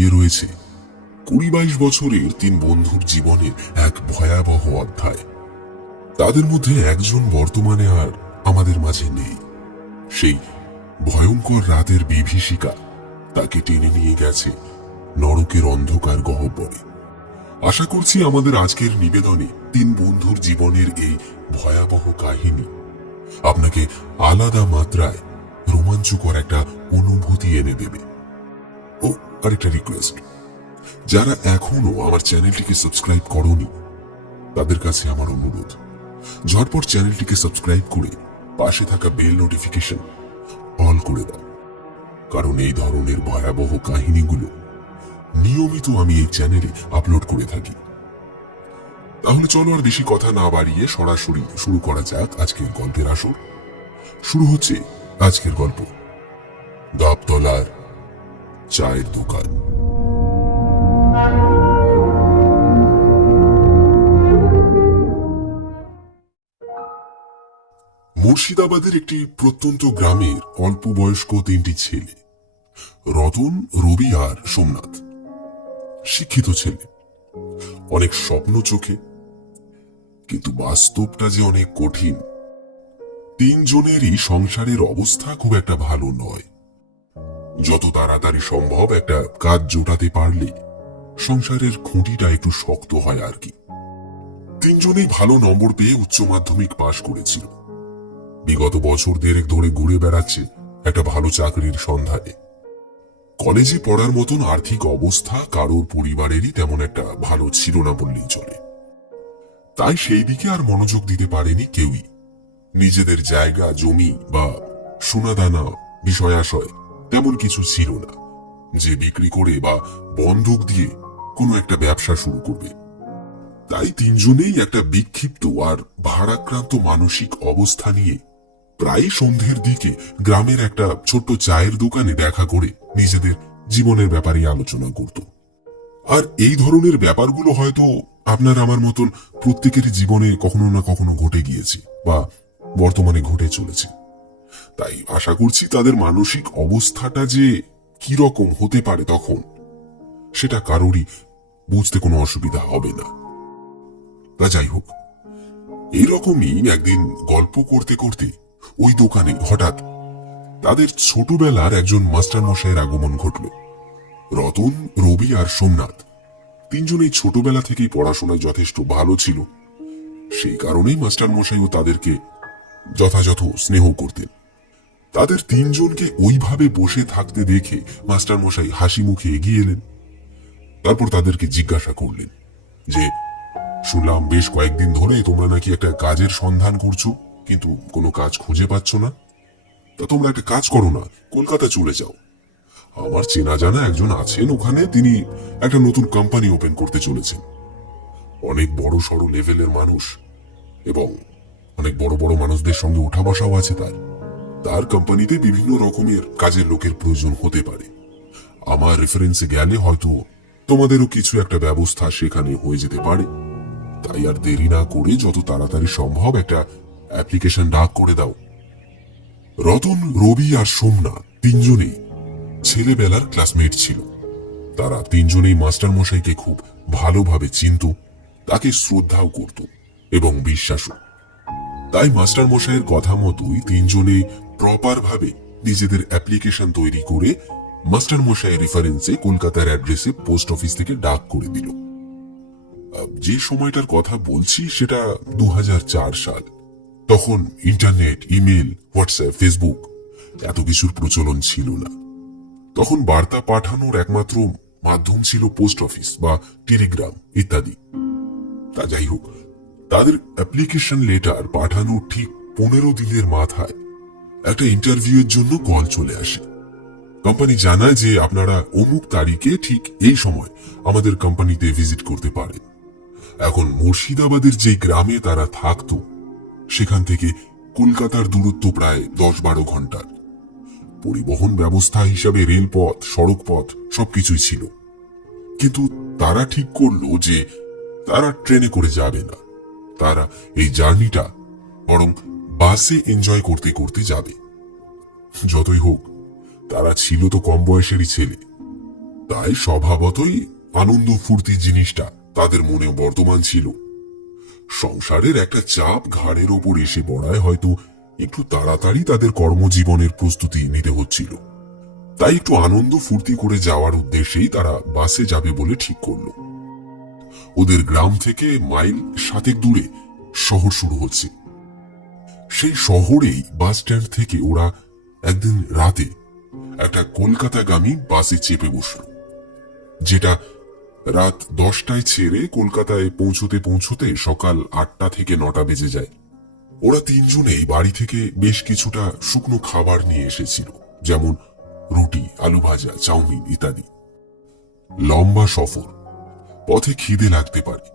দাঁড়িয়ে রয়েছে 20-22 বছরের 3 বন্ধুর জীবনের এক ভয়াবহ অধ্যায়। তাদের মধ্যে একজন বর্তমানে আর আমাদের মাঝে নেই। সেই ভয়ঙ্কর রাতের বিভীষিকা তাকে টেনে নিয়ে গেছে নরকের অন্ধকার গহ্বরে। আশা করছি আমাদের আজকের নিবেদনে 3 বন্ধুর জীবনের এই ভয়াবহ কাহিনী আপনাকে আলাদা মাত্রায় রোমাঞ্চকর একটা অনুভূতি এনে দেবে। ও আরেকটা রিকোয়েস্ট, যারা এখনো আমার চ্যানেলটিকে সাবস্ক্রাইব করোনি তাদের কাছে আমার অনুরোধ, ঝটপট চ্যানেলটিকে সাবস্ক্রাইব করে পাশে থাকা বেল নোটিফিকেশন অল করে দাও, কারণ এই ধরনের ভয়াবহ কাহিনীগুলো নিয়মিত আমি এই চ্যানেলে আপলোড করে থাকি। তাহলে চলো আর বেশি কথা না বাড়িয়ে সরাসরি শুরু করা যাক আজকের গল্পের আসর। শুরু হচ্ছে আজকের গল্প, গাবতলার চায়ের দোকান। মুর্শিদাবাদের একটি প্রত্যন্ত গ্রামের অল্প বয়স্ক 3টি ছেলে, রতন, রবি আর সোমনাথ। শিক্ষিত ছেলে, অনেক স্বপ্ন চোখে, কিন্তু বাস্তবটা যে অনেক কঠিন। 3 জনেরই সংসারের অবস্থা খুব একটা ভালো নয়। যত তাড়াতাড়ি সম্ভব একটা কাজ জোটাতে পারলে সংসারের খুঁটিটা একটু শক্ত হয় আর কি। 3 জনেই ভালো নম্বর পেয়ে উচ্চ মাধ্যমিক পাশ করেছিল। বিগত বছর 1.5 ধরে ঘুরে বেড়াচ্ছে একটা ভালো চাকরির সন্ধানে। কলেজে পড়ার মতন আর্থিক অবস্থা কারোর পরিবারেরই তেমন একটা ভালো ছিল না বললেই চলে। তাই সেই দিকে আর মনোযোগ দিতে পারেনি কেউই। নিজেদের জায়গা জমি বা সোনাদানা বিষয়াশয় তেমন কিছু ছিল না যে বিক্রি করে বা বন্ধক দিয়ে কোনো একটা ব্যবসা শুরু করবে। তাই 3 জনেই একটা বিক্ষিপ্ত আর ভারাক্রান্ত মানসিক অবস্থা নিয়ে প্রায় সন্ধ্যের দিকে গ্রামের একটা ছোট্ট চায়ের দোকানে দেখা করে নিজেদের জীবনের ব্যাপারে আলোচনা করত। আর এই ধরনের ব্যাপারগুলো হয়তো আপনার আমার মতন প্রত্যেকেরই জীবনে কখনো না কখনো ঘটে গিয়েছে বা বর্তমানে ঘটে চলেছে। তাই আশা করছি তাদের মানসিক অবস্থাটা যে কি রকম হতে পারে তখন, সেটা কারোরই বুঝতে কোনো অসুবিধা হবে না। তা যাই হোক, এইরকমই একদিন গল্প করতে করতে ওই দোকানে হঠাৎ তাদের ছোটবেলার একজন মাস্টার মশাইয়ের আগমন ঘটল। রতন, রবি আর সোমনাথ 3 জনেই ছোটবেলা থেকেই পড়াশোনায় যথেষ্ট ভালো ছিল। সেই কারণেই মাস্টার মশাইও তাদেরকে যথাযথ স্নেহ করতেন। তাদের 3 জনকে ওইভাবে বসে থাকতে দেখে মাস্টার মশাই হাসি মুখে এগিয়ে এলেন। তারপর তাদেরকে জিজ্ঞাসা করলেন যে, শুনলাম বেশ কয়েকদিন ধরে তোমরা নাকি একটা কাজের সন্ধান করছো, কিন্তু কোনো কাজ খুঁজে পাচ্ছ না। তা তোমরা একটা কাজ করো না, কলকাতা চলে যাও। আমার চেনা জানা একজন আছেন ওখানে, তিনি একটা নতুন কোম্পানি ওপেন করতে চলেছেন। অনেক বড় সড় লেভেলের মানুষ এবং অনেক বড় বড় মানুষদের সঙ্গে ওঠা বসাও আছে তার কোম্পানিতে বিভিন্ন রকমের কাজের লোকের প্রয়োজন হতে পারে। আমার রেফারেন্সে গেলে হয়তো তোমাদেরও কিছু একটা ব্যবস্থা সেখানে হয়ে যেতে পারে। তাই আর দেরি না করে যত তাড়াতাড়ি সম্ভব একটা অ্যাপ্লিকেশন ডাক করে দাও। রতন, রবি আর সোমনাথ 3 জনেই ছেলেবেলার ক্লাসমেট ছিল। তারা 3 জনেই মাস্টার মশাইকে খুব ভালোভাবে চিনত, তাকে শ্রদ্ধাও করত এবং বিশ্বাসও। তাই মাস্টার মশাইয়ের কথা মতোই 3 জনেই প্রপার ভাবে নিজেদের অ্যাপ্লিকেশন তৈরি করে মাস্টার মশাইয়ের রেফারেন্সে কলকাতার অ্যাড্রেসে পোস্ট অফিস থেকে ডাক করে দিল। যে সময়টার কথা বলছি সেটা 2004 সাল। তখন ইন্টারনেট, ইমেল, হোয়াটসঅ্যাপ, ফেসবুক এত কিছুর প্রচলন ছিল না। তখন বার্তা পাঠানোর একমাত্র মাধ্যম ছিল পোস্ট অফিস বা টেলিগ্রাম ইত্যাদি। তা যাই হোক, তাদের অ্যাপ্লিকেশন লেটার পাঠানোর ঠিক 15 দিনের মাথায় একটা ইন্টারভিউয়ের জন্য কল চলে আসে। কোম্পানি জানায় যে আপনারা অমুক তারিখে ঠিক এই সময় আমাদের কোম্পানিতে ভিজিট করতে পারেন। এখন মুর্শিদাবাদের যে গ্রামে তারা থাকতো সেখান থেকে কলকাতার দূরত্ব প্রায় 10-12 ঘন্টার। পরিবহন ব্যবস্থা হিসাবে রেলপথ, সড়কপথ সবকিছুই ছিল, কিন্তু তারা ঠিক করলো যে তারা ট্রেনে করে যাবে না, তারা এই জার্নিটা বরং বাসে এনজয় করতে করতে যাবে। যতই হোক, তারা ছিল তো কম বয়সেরই ছেলে, তাই স্বভাবতই আনন্দ ফুর্তি জিনিসটা তাদের মনে বর্তমান ছিল। সংসারের একটা চাপ ঘাড়ের ওপর এসে পড়ায় হয়তো একটু তাড়াতাড়ি তাদের কর্মজীবনের প্রস্তুতি নিতে হচ্ছিল। তাই একটু আনন্দ ফুর্তি করে যাওয়ার উদ্দেশ্যেই তারা বাসে যাবে বলে ঠিক করলো। ওদের গ্রাম থেকে মাইল 7 দূরে শহর শুরু হচ্ছে। সেই শহরেই বাস স্ট্যান্ড থেকে ওরা একদিন রাতে একটা কলকাতাগামী বাসে চেপে বসল, যেটা রাত 10টায় ছেড়ে কলকাতায় পৌঁছতে পৌঁছতে সকাল 8টা থেকে 9টা বেজে যায়। ওরা তিনজনেই বাড়ি থেকে বেশ কিছুটা শুকনো খাবার নিয়ে এসেছিল, যেমন রুটি, আলু ভাজা, চাউমিন ইত্যাদি। লম্বা সফর, পথে খিদে লাগতে পারে,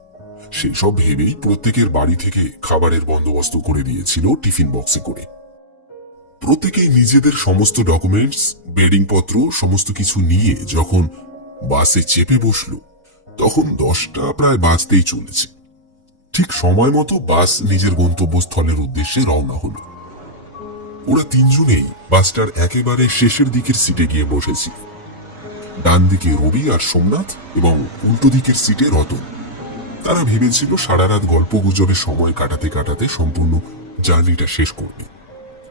সেসব ভেবেই প্রত্যেকের বাড়ি থেকে খাবারের বন্দোবস্ত করে দিয়েছিল টিফিন বক্সে করে। প্রত্যেকেই নিজেদের সমস্ত ডকুমেন্টস, বেডিং পত্র সমস্ত কিছু নিয়ে যখন বাসে চেপে বসল, তখন 10টা প্রায় বাজতেই চলেছে। ঠিক সময় মতো বাস নিজের গন্তব্যস্থলের উদ্দেশ্যে রওনা হলো। ওরা তিনজনেই বাসটার একেবারে শেষের দিকের সিটে গিয়ে বসেছি। ডান দিকে রবি আর সোমনাথ এবং উল্টো দিকের সিটে রতন। তারা ভেবেছিল সারা রাত গল্প গুজবে সময় কাটাতে কাটাতে সম্পূর্ণ জার্নিটা শেষ করবে।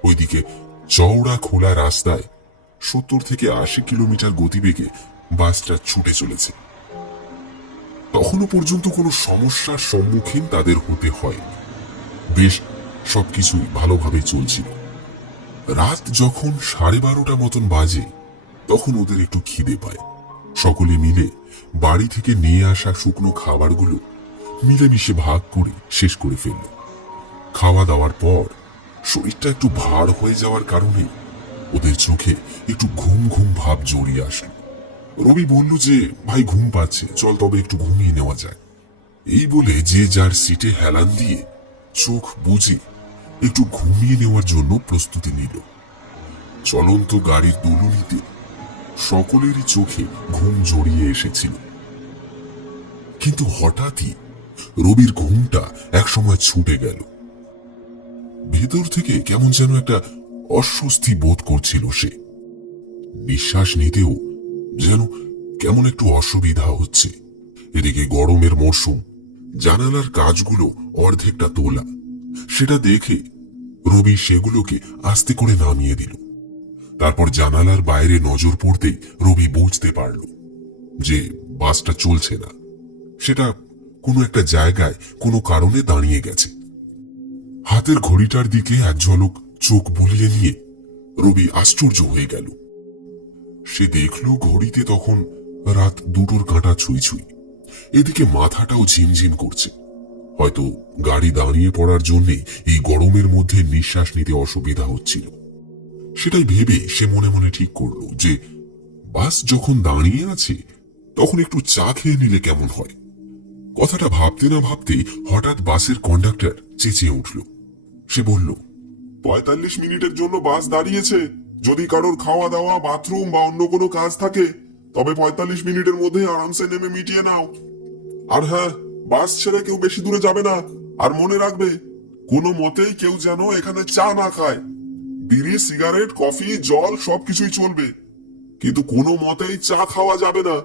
ওইদিকে চওড়া খোলা রাস্তায় 70 থেকে 80 কিলোমিটার গতিবেগে বাসটা ছুটে চলেছে। তখনও পর্যন্ত কোনো সমস্যার সম্মুখীন তাদের হতে হয়নি। বেশ সবকিছুই ভালোভাবে চলছিল। রাত যখন 12:30 মতন বাজে, তখন ওদের একটু খিদে পায়। সকলে মিলে বাড়ি থেকে নিয়ে আসা শুকনো খাবারগুলো মিলেমিশে ভাগ করে শেষ করে ফেলল। খাওয়া দাওয়ার পর শরীরটা একটু ভার হয়ে যাওয়ার কারণে ওদের চোখে একটু ঘুম ঘুম ভাব জড়িয়ে আসে। রবি বলল যে, ভাই ঘুম পাচ্ছে, চল তবে একটু ঘুমিয়ে নেওয়া যায়। এই বলে যে যার সিটে হেলান দিয়ে চোখ বুজে একটু ঘুমিয়ে নেওয়ার জন্য প্রস্তুতি নিল। চলন্ত গাড়ির দুলুনিতে সকলেরই চোখে ঘুম জড়িয়ে এসেছিল। কিন্তু হঠাৎই রবির ঘুমটা একসময় ছুটে গেল। ভেতর থেকে কেমন যেন একটা অস্বস্তি বোধ করছিল সে। নিঃশ্বাস নিতেও যেন কেমন একটু অসুবিধা হচ্ছে। এদিকে গরমের মরশুম, জানালার কাজগুলো অর্ধেকটা তোলা। সেটা দেখে রবি সেগুলোকে আস্তে করে নামিয়ে দিল। তারপর জানালার বাইরে নজর পড়তেই রবি বুঝতে পারল যে বাসটা চলছে না, সেটা কোনো একটা জায়গায় কোনো কারণে দাঁড়িয়ে গেছে। হাতের ঘড়িটার দিকে এক ঝলক চোখ বুলিয়ে নিয়ে রবি আশ্চর্য হয়ে গেল। সে দেখল ঘড়িতে তখন রাত 2টোর কাঁটা ছুঁই ছুঁই। এদিকে মাথাটাও ঝিমঝিম করছে। হয়তো গাড়ি দাঁড়িয়ে পড়ার জন্যে এই গরমের মধ্যে নিঃশ্বাস নিতে অসুবিধা হচ্ছিল। সেটাই ভেবে সে মনে মনে ঠিক করল যে বাস যখন দাঁড়িয়ে আছে তখন একটু চা খেয়ে নিলে কেমন হয়। কথাটা ভাবতে না ভাবতেই হঠাৎ বাসের কন্ডাক্টর চেঁচিয়ে উঠল। সে বলল, 45 মিনিটের জন্য বাস দাঁড়িয়েছে। যদি কারোর খাওয়া দাওয়া, বাথরুম বা অন্য কোনো কাজ থাকে তবে 45 মিনিটের মধ্যে আরামসে নেমে মিটিয়ে নাও। আর হ্যাঁ, বাস ছেড়ে কেউ বেশি দূরে যাবে না। আর মনে রাখবে, কোনো মতেই কেউ যেন এখানে চা না খায়। বিড়ি, সিগারেট, কফি, জল সবকিছুই চলবে, কিন্তু কোনো মতেই চা খাওয়া যাবে না।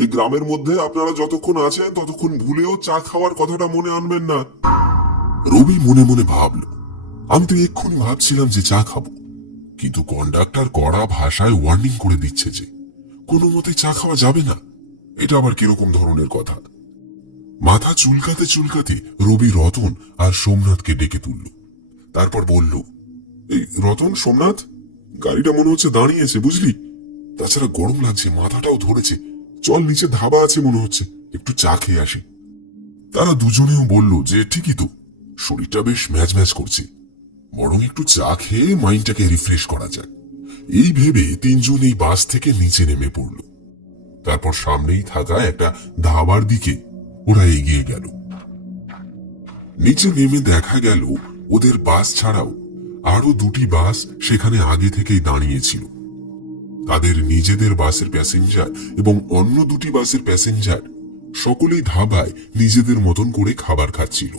এই গ্রামের মধ্যে আপনারা যতক্ষণ আছেন ততক্ষণ ভুলেও চা খাওয়ার কথাটা মনে আনবেন না। রবি মনে মনে ভাবল, আমি তো এক্ষুনি ভাবছিলাম যে চা খাবো, কিন্তু কন্ডাক্টর কড়া ভাষায় ওয়ার্নিং করে দিচ্ছে যে কোনো মতে চা খাওয়া যাবে না। এটা আবার কিরকম ধরনের কথা। মাথা চুলকাতে চুলকাতে রবি রতন আর সোমনাথকে ডেকে তুলল। তারপর বলল, এই রতন, সোমনাথ, গাড়িটা মনে হচ্ছে দাঁড়িয়েছে, বুঝলি? তাছাড়া গরম লাগছে, মাথাটাও ধরেছে। চল, নিচে ধাবা আছে মনে হচ্ছে, একটু চা খেয়ে আসি। তারা দুজনেও বলল যে ঠিকই তো, শরীরটা বেশ ম্যাজ ম্যাজ করছে, বরং একটু চা খেয়ে মাইন্ডটাকে রিফ্রেশ করা যায়। এই ভেবে তিনজন এই বাস থেকে নিচে নেমে পড়ল। তারপর সামনেই থাকা একটা ধাবার দিকে ওরা এগিয়ে গেল। নিচে নেমে দেখা গেল ওদের বাস ছাড়াও আরো 2টি বাস সেখানে আগে থেকেই দাঁড়িয়েছিল। তাদের নিজেদের বাসের প্যাসেঞ্জার এবং অন্য 2টি বাসের প্যাসেঞ্জার সকলেই ধাবায় নিজেদের মতন করে খাবার খাচ্ছিল।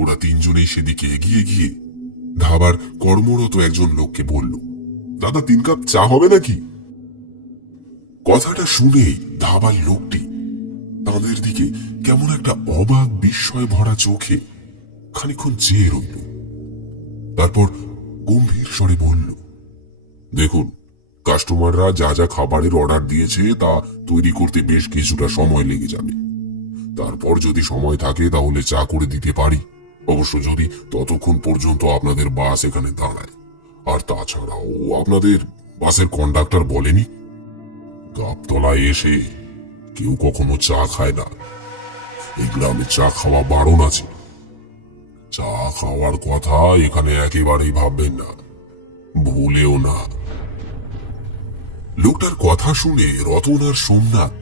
ওরা তিনজনেই সেদিকে এগিয়ে গিয়ে ধাবার কর্মরত একজন লোককে বলল, দাদা, 3 কাপ চা হবে নাকি? কথাটা শুনেই ধাবার লোকটি তাদের দিকে কেমন একটা অবাক বিস্ময় ভরা চোখে খানিকক্ষণ চেয়ে রইল। তারপর গম্ভীর স্বরে বলল, দেখুন, কাস্টমাররা যা যা খাবারের অর্ডার দিয়েছে তা তৈরি করতে বেশ কিছুটা সময় লেগে যাবে। তারপর যদি সময় থাকে তাহলে চা করে দিতে পারি, অবশ্য যদি ততক্ষণ পর্যন্ত আপনাদের বাস এখানে দাঁড়ায়। আর তাছাড়াও আপনাদের বাসের কন্ডাক্টর বলেনি গাবতলায় এসে কেউ কখনো চা খায় না, এই গ্রামে চা খাওয়া বারণ আছে। চা খাওয়ার কথা এখানে একেবারেই ভাববেন না, ভুলেও না। লোকটার কথা শুনে রতন আর সোমনাথ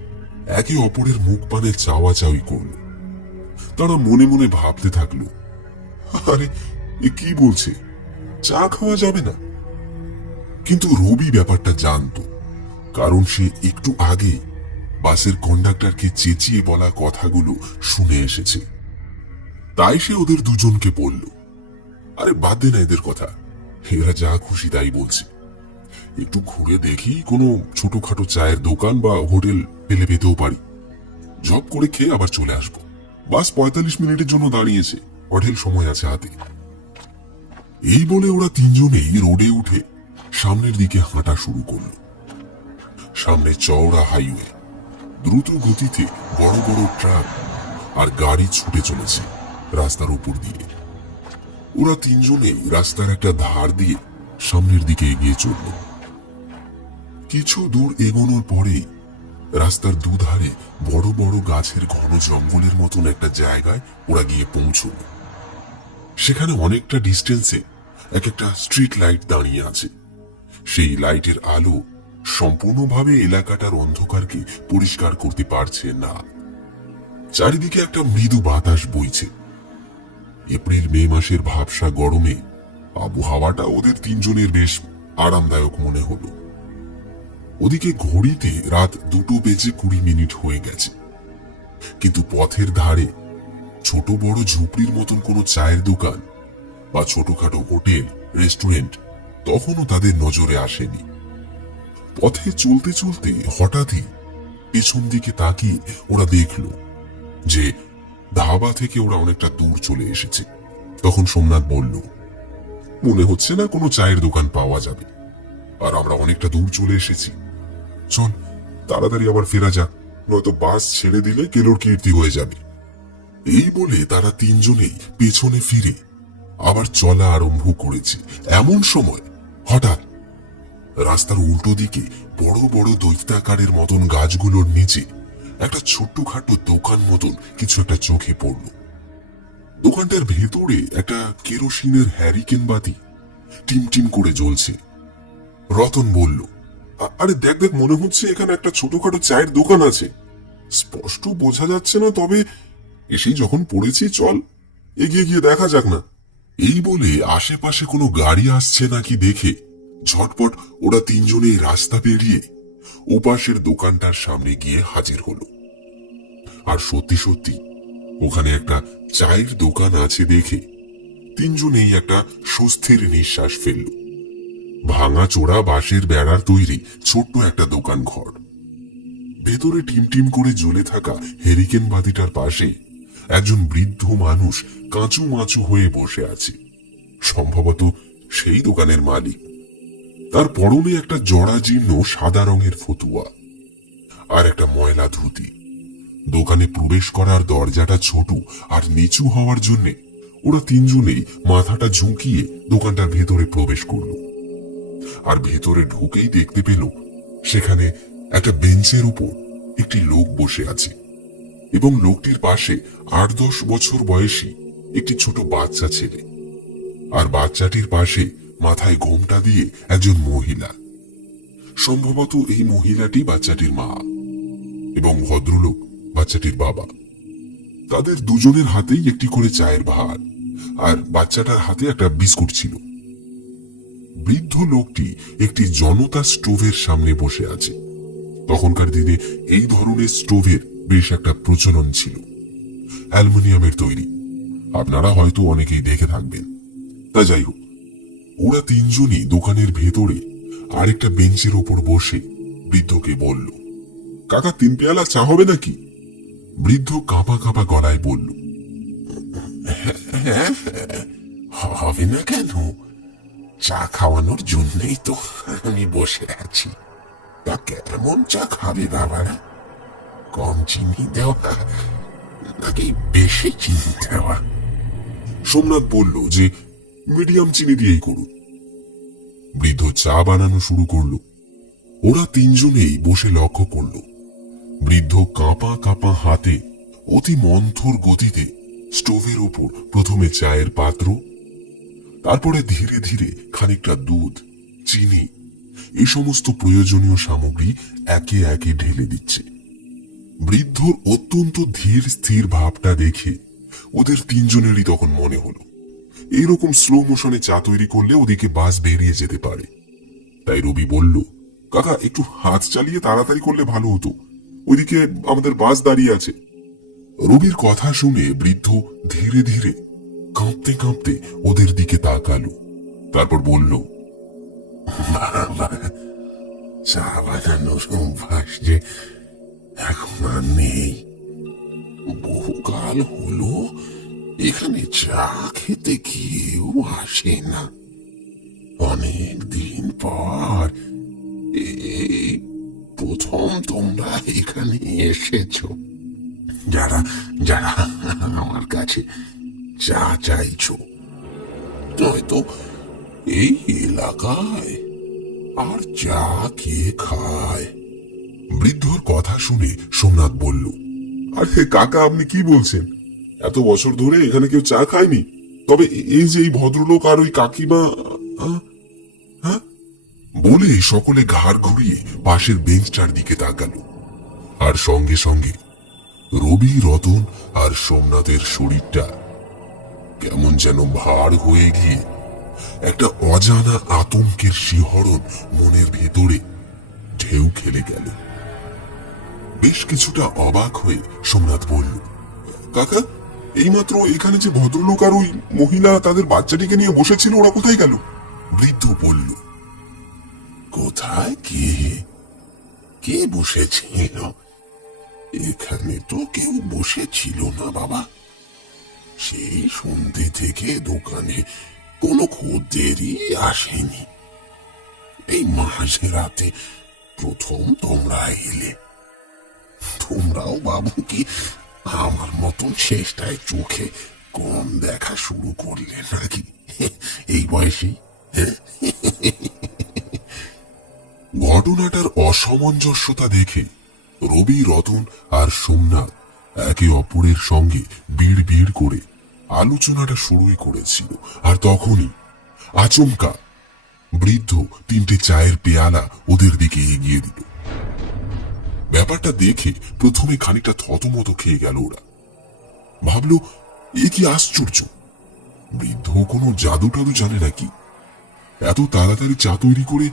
একে অপরের মুখ পানে চাওয়াচাওয়ি করল। তারা মনে মনে ভাবতে থাকলো, আরে এ কি বলছে, চা খাওয়া যাবে না? কিন্তু রবি ব্যাপারটা জানতো, কারণ সে একটু আগে বাসের কন্ডাক্টরকে চেঁচিয়ে বলা কথাগুলো শুনে এসেছে। তাই সে ওদের দুজনকে বলল, আরে বাদ দে না এদের কথা, এরা যা খুশি তাই বলছে। একটু ঘুরে দেখি কোনো ছোটখাটো চায়ের দোকান বা হোটেল পেলে পেতেও পারি। জব করে খেয়ে আবার চলে আসবো। বাস 45 মিনিটের জন্য দাঁড়িয়েছে, হোটেল সময় আছে হাতে। এই বলে ওরা তিনজনেই রোডে উঠে সামনের দিকে হাঁটা শুরু করল। সামনে চওড়া হাইওয়ে, দ্রুত গতিতে বড় বড় ট্রাক আর গাড়ি ছুটে চলেছে রাস্তার উপর দিয়ে। ওরা তিনজনেই রাস্তার একটা ধার দিয়ে সামনের দিকে এগিয়ে চলল। কিছু দূর এগোনোর পরেই রাস্তার দুধারে বড় বড় গাছের ঘন জঙ্গলের মতন একটা জায়গায় ওরা গিয়ে পৌঁছল। সেখানে অনেকটা ডিস্টেন্সে এক একটা স্ট্রিট লাইট দাঁড়িয়ে আছে। সেই লাইটের আলো সম্পূর্ণভাবে এলাকাটার অন্ধকারকে পরিষ্কার করতে পারছে না। চারিদিকে একটা মৃদু বাতাস বইছে। এপ্রিল মে মাসের ভাবসা গরমে আবহাওয়াটা ওদের তিনজনের বেশ আরামদায়ক মনে হলো। ওদিকে ঘড়িতে রাত 2:20 হয়ে গেছে, কিন্তু পথের ধারে ছোট বড় ঝুপড়ির মতন কোনো চায়ের দোকান বা ছোটখাটো হোটেল রেস্টুরেন্ট তখনও তাদের নজরে আসেনি। পথে চলতে চলতে হঠাৎই পেছন দিকে তাকিয়ে ওরা দেখল যে ধাবা থেকে ওরা অনেকটা দূর চলে এসেছে। তখন সোমনাথ বলল, মনে হচ্ছে না কোনো চায়ের দোকান পাওয়া যাবে, আর আমরা অনেকটা দূর চলে এসেছি। চল তাড়াতাড়ি আবার ফেরা যাক, নয়তো বাস ছেড়ে দিলে কেলোর কীর্তি হয়ে যাবে। এই বলে তারা তিনজনেই পেছনে ফিরে আবার চলা আরম্ভ করেছে। এমন সময় হঠাৎ রাস্তার উল্টো দিকে বড় বড় দৈত্যাকারের মতন গাছগুলোর নিচে একটা ছোট্টখাটো দোকান মতন কিছু একটা চোখে পড়ল। দোকানটার ভেতরে একটা কেরোসিনের হ্যারিকেন বাতি টিমটিম করে জ্বলছে। রতন বলল, আরে দেখ দেখ, মনে হচ্ছে এখানে একটা ছোটখাটো চায়ের দোকান আছে। স্পষ্ট বোঝা যাচ্ছে না, তবে এসেই যখন পড়েছি চল এগিয়ে গিয়ে দেখা যাক না। এই বলে আশেপাশে কোনো গাড়ি আসছে নাকি দেখে ঝটপট ওরা তিনজনেই রাস্তা পেরিয়ে ওপাশের দোকানটার সামনে গিয়ে হাজির হলো। আর সত্যি সত্যি ওখানে একটা চায়ের দোকান আছে দেখে তিনজনেই একটা স্বস্তির নিঃশ্বাস ফেলল। ভাঙা চোরা বাঁশের বেড়ার তৈরি ছোট্ট একটা দোকান ঘর, ভেতরে টিমটিম করে জ্বলে থাকা হেরিকেন বাতিটার পাশে একজন বৃদ্ধ মানুষ কাঁচু মাচু হয়ে বসে আছে। সম্ভবত সেই দোকানের মালিক। তার পরনে একটা জরাজীর্ণ সাদা রঙের ফতুয়া আর একটা ময়লা ধুতি। দোকানে প্রবেশ করার দরজাটা ছোট আর নিচু হওয়ার জন্য ওরা তিনজনেই মাথাটা ঝুঁকিয়ে দোকানটার ভেতরে প্রবেশ করল। আর ভেতরে ঢুকেই দেখতে পেল সেখানে একটা বেঞ্চের উপর একটি লোক বসে আছে এবং লোকটির পাশে 8-10 বছর বয়সী একটি ছোট বাচ্চা ছেলে। আর বাচ্চাটির পাশে মাথায় ঘোমটা দিয়ে একজন মহিলা। সম্ভবত এই মহিলাটি বাচ্চাটির মা এবং ভদ্রলোক বাচ্চাটির বাবা। তাদের দুজনের হাতেই একটি করে চায়ের ভাত আর বাচ্চাটার হাতে একটা বিস্কুট ছিল। বৃদ্ধ লোকটি একটি জনতা স্টোভের সামনে বসে আছে। তখনকার দিনে এই ধরনের স্টোভের বেশ একটা প্রচলন ছিল, অ্যালুমিনিয়ামের তৈরি। আপনারা হয়তো অনেকেই দেখে থাকবেন। তা যাই হোক, ওরা তিনজনই দোকানের ভেতরে আরেকটা বেঞ্চের ওপর বসে বৃদ্ধকে বলল, কাকা 3 পেয়ালা চা হবে নাকি? বৃদ্ধ কাঁপা কাঁপা গলায় বলল, হবে না কেন? চা খাওয়ানোর জন্যই তো আমি বসে আছি। তা কেমন চা খাবে বাবারা? কম চিনি দেওয়া নাকি বেশি চিনি দেওয়া? সোমনাথ বলল যে মিডিয়াম চিনি দিয়েই করুন। বৃদ্ধ চা বানানো শুরু করলো। ওরা তিনজনেই বসে লক্ষ্য করল বৃদ্ধ কাঁপা কাঁপা হাতে অতি মন্থর গতিতে স্টোভের ওপর প্রথমে চায়ের পাত্র, তারপরে ধীরে ধীরে খানিকটা দুধ, চিনি এই সমস্ত প্রয়োজনীয় সামগ্রী একে একে ঢেলে দিচ্ছে। বৃদ্ধর অত্যন্ত ধীর স্থির ভাবটা দেখে ওদের তিনজনেরই তখন মনে হলো এইরকম স্লো মোশনে চা তৈরি করলে ওদিকে বাস বেরিয়ে যেতে পারে। তাই রবি বলল, কাকা একটু হাত চালিয়ে তাড়াতাড়ি করলে ভালো হতো, ওইদিকে আমাদের বাস দাঁড়িয়ে আছে। রবির কথা শুনে বৃদ্ধ ধীরে ধীরে কাঁপতে কাঁপতে ওদের দিকে তাকালো। তারপর বলল, বাবা, চা বানানোর অভ্যাস যে এখন আর নেই। বহুকাল হলো এখানে চা খেতে কেউ আসে না। অনেক দিন পর এই প্রথম তোমরা এখানে এসেছো। যারা যারা আমার কাছে চা চাইছো, নয়তো এই এলাকায় আর চা কে খায়? বৃদ্ধর কথা শুনে সোমনাথ বলল, আরে কাকা আপনি কি বলছেন? এত বছর ধরে এখানে কেউ চা খায়নি। তবে এই যে এই ভদ্রলোক আর ওই কাকিমা, হ্যাঁ বলে সকলে ঘাড় ঘুরিয়ে পাশের বেঞ্চটার দিকে তাকালো। আর সঙ্গে সঙ্গে রবি, রতন আর সোমনাথের শরীরটা কেমন যেন ভার হয়ে গিয়ে একটা অজানা আতঙ্কের শিহরণ মনের ভেতরে ঢেউ খেলে গেল। বেশ কিছুটা অবাক হয়ে সোমনাথ বলল, কাকা এইমাত্র এখানে যে ভদ্রলোক আর ওই মহিলা তাদের বাচ্চাটিকে নিয়ে বসেছিল, ওরা কোথায় গেল? বৃদ্ধ বলল, কোথায় কে কে বসেছিল? এখানে তো কেউ বসেছিল না বাবা। সেই সন্ধে থেকে দোকানে কোনো খদ্দেরই আসেনি। এই মাঝরাতে প্রথম তোমরা এলে। তোমরাও বাবু কি আমার মতন শেষটায় চোখে কম দেখা শুরু করলে নাকি এই বয়সে? ঘটনাটার অসামঞ্জস্যতা দেখে রবি, রতন আর সোমনাথ একে অপরের সঙ্গে বিড় বিড় করে আলোচনাটা শুরুই করেছিল। আর তখনই আচমকা বৃদ্ধ 3টে চায়ের পেয়ালা ওদের দিকে এগিয়ে দিল। ব্যাপারটা দেখে প্রথমে খানিকটা থতমত খেয়ে গেল ওরা। ভাবলো এ কি আশ্চর্য, বৃদ্ধ কোনো জাদু টাদু জানে নাকি? এত তাড়াতাড়ি চা তৈরি করে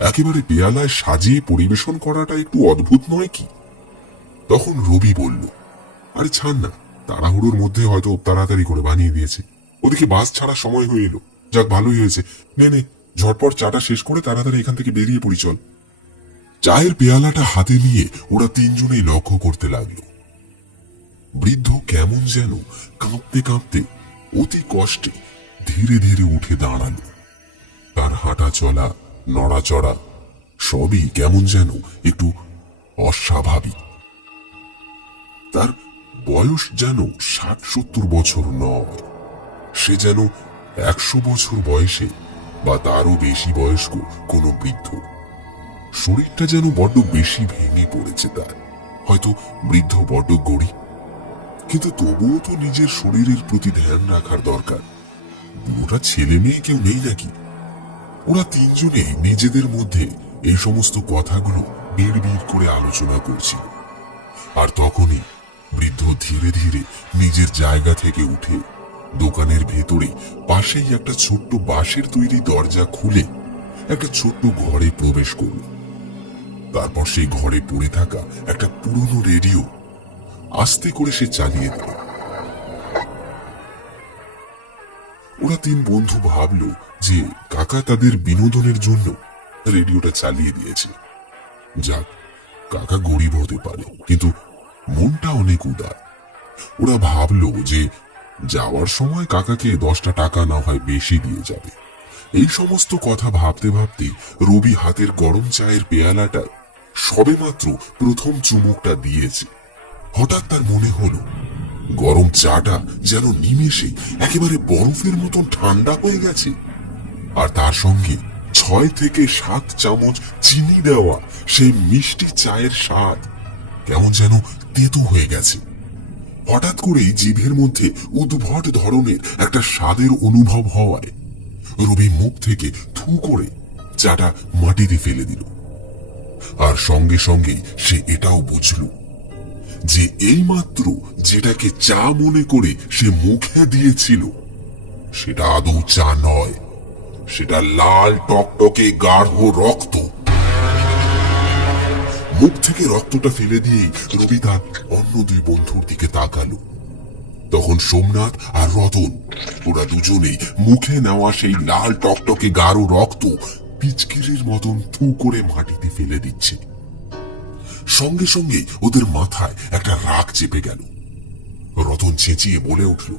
একেবারে পেয়ালায় সাজিয়ে পরিবেশন করাটা একটু অদ্ভুত নয় কি? তখন রবি বলল, আরে ছাড় না, তাড়াহুড়োর মধ্যে হয়তো তাড়াতাড়ি করে বানিয়ে দিয়েছে। ওদিকে বাস ছাড়ার সময় হয়ে এলো। যাক ভালোই হয়েছে, নে নে ঝটপট চাটা শেষ করে তাড়াতাড়ি এখান থেকে বেরিয়ে পড়ি চল। চায়ের পেয়ালাটা হাতে নিয়ে ওরা তিনজনেই লক্ষ্য করতে লাগলো। বৃদ্ধ কেমন যেন কাঁপতে কাঁপতে অতি কষ্টে ধীরে ধীরে উঠে দাঁড়ালো। তার হাঁটা চলা, নড়াচড়া সবই কেমন যেন একটু অস্বাভাবিক। তার বয়স যেন 60-70 বছর নয়, সে যেন 100 বছর বয়সে বা তারও বেশি বয়স্ক কোনো বৃদ্ধ। শরীরটা যেন বড্ড বেশি ভেঙে পড়েছে তার। হয়তো বৃদ্ধ বড্ড গরিব, কিন্তু তবুও তো নিজের শরীরের প্রতি ধ্যান রাখার দরকার। বুড়োটা ছেলে মেয়ে কেউ নেই নাকি? ওরা তিনজনে নিজেদের মধ্যে এই সমস্ত কথাগুলো বিড় বিড় করে আলোচনা করছিল। আর তখনই বৃদ্ধ ধীরে ধীরে নিজের জায়গা থেকে উঠে দোকানের ভেতরে পাশেই একটা ছোট্ট বাঁশের তৈরি দরজা খুলে একটা ছোট্ট ঘরে প্রবেশ করল। তারপর সেই ঘরে পড়ে থাকা একটা পুরনো রেডিও আস্তে করে সে চালিয়ে দিল। ওরা তিন বন্ধু ভাবলো যে কাকা তাদের বিনোদনের জন্য রেডিওটা চালিয়ে দিয়েছে। যাক, কাকা গরিব হতে পারে, কিন্তু মনটা অনেক উদার। ওরা ভাবলো যে যাওয়ার সময় কাকাকে 10টা টাকা না হয় বেশি দিয়ে যাবে। এই সমস্ত কথা ভাবতে ভাবতে রবি হাতের গরম চায়ের পেয়ালাটায় সবেমাত্র প্রথম চুমুকটা দিয়েছে। হঠাৎ তার মনে হলো গরম চাটা যেন নিমেষে একেবারে বরফের মতন ঠান্ডা হয়ে গেছে, আর তার সঙ্গে 6 থেকে 7 চামচ চিনি দেওয়া সেই মিষ্টি চায়ের স্বাদ কেমন যেন তেতো হয়ে গেছে। হঠাৎ করেই জিভের মধ্যে উদ্ভট ধরনের একটা স্বাদের অনুভব হওয়ায় রবি মুখ থেকে থু করে চাটা মাটিতে ফেলে দিল। আর সঙ্গে সঙ্গে সে এটাও বুঝল যে এইমাত্র যেটাকে চা মনে করে সে মুখে দিয়েছিল সেটা আদৌ চা নয়, সেটা লাল টকটকে গাঢ় রক্ত। মুখ থেকে রক্তটা ফেলে দিয়েই রবি তার অন্য 2 বন্ধুর দিকে তাকালো। তখন সোমনাথ আর রতন ওরা দুজনেই মুখে নেওয়া সেই লাল টকটকে গাঢ় রক্ত পিচকিরির মতন থু করে মাটিতে ফেলে দিচ্ছে। সঙ্গে সঙ্গে ওদের মাথায় একটা রাগ চেপে গেল। রতন চেঁচিয়ে বলে উঠল,